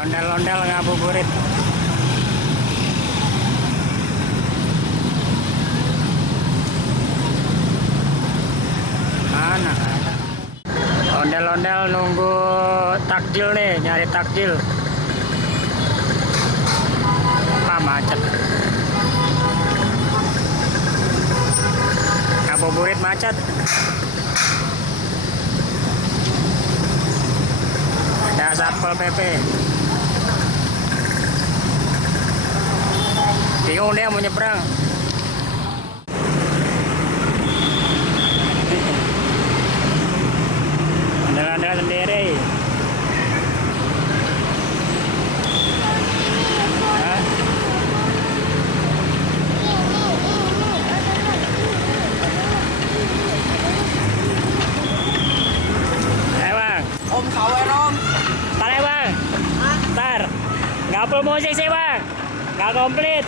Ondel-ondel ngabuburit. Mana? Ondel-ondel nunggu takjil nih, nyari takjil. Macet. Ngabuburit macet. Ada Satpol PP. Bingung dia mau nyebrang. Ondel-ondel sendiri. Om sawer om. Ntar ya bang. Ntar. Nggak full musik sih bang. Nggak komplit.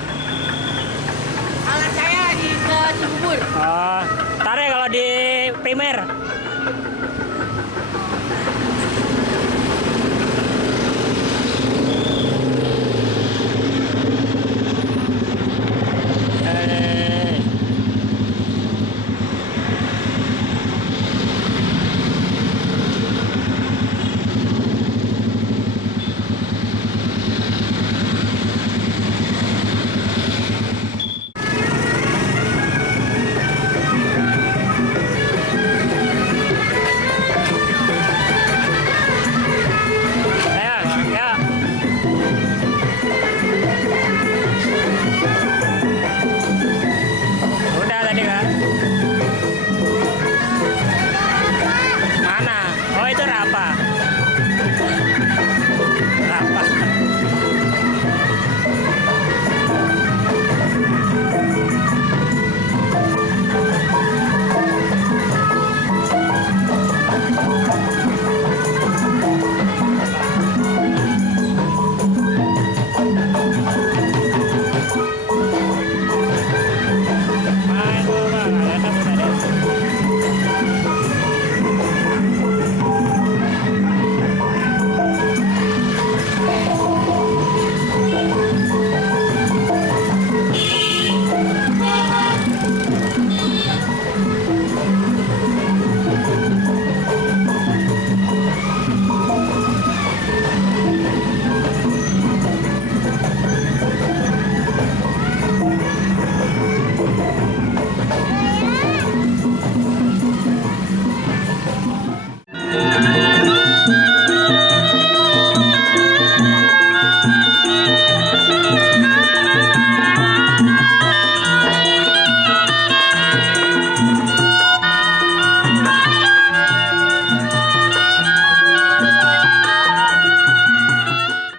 Alat saya di ke Cibubur. Oh, ntar ya kalau di primer.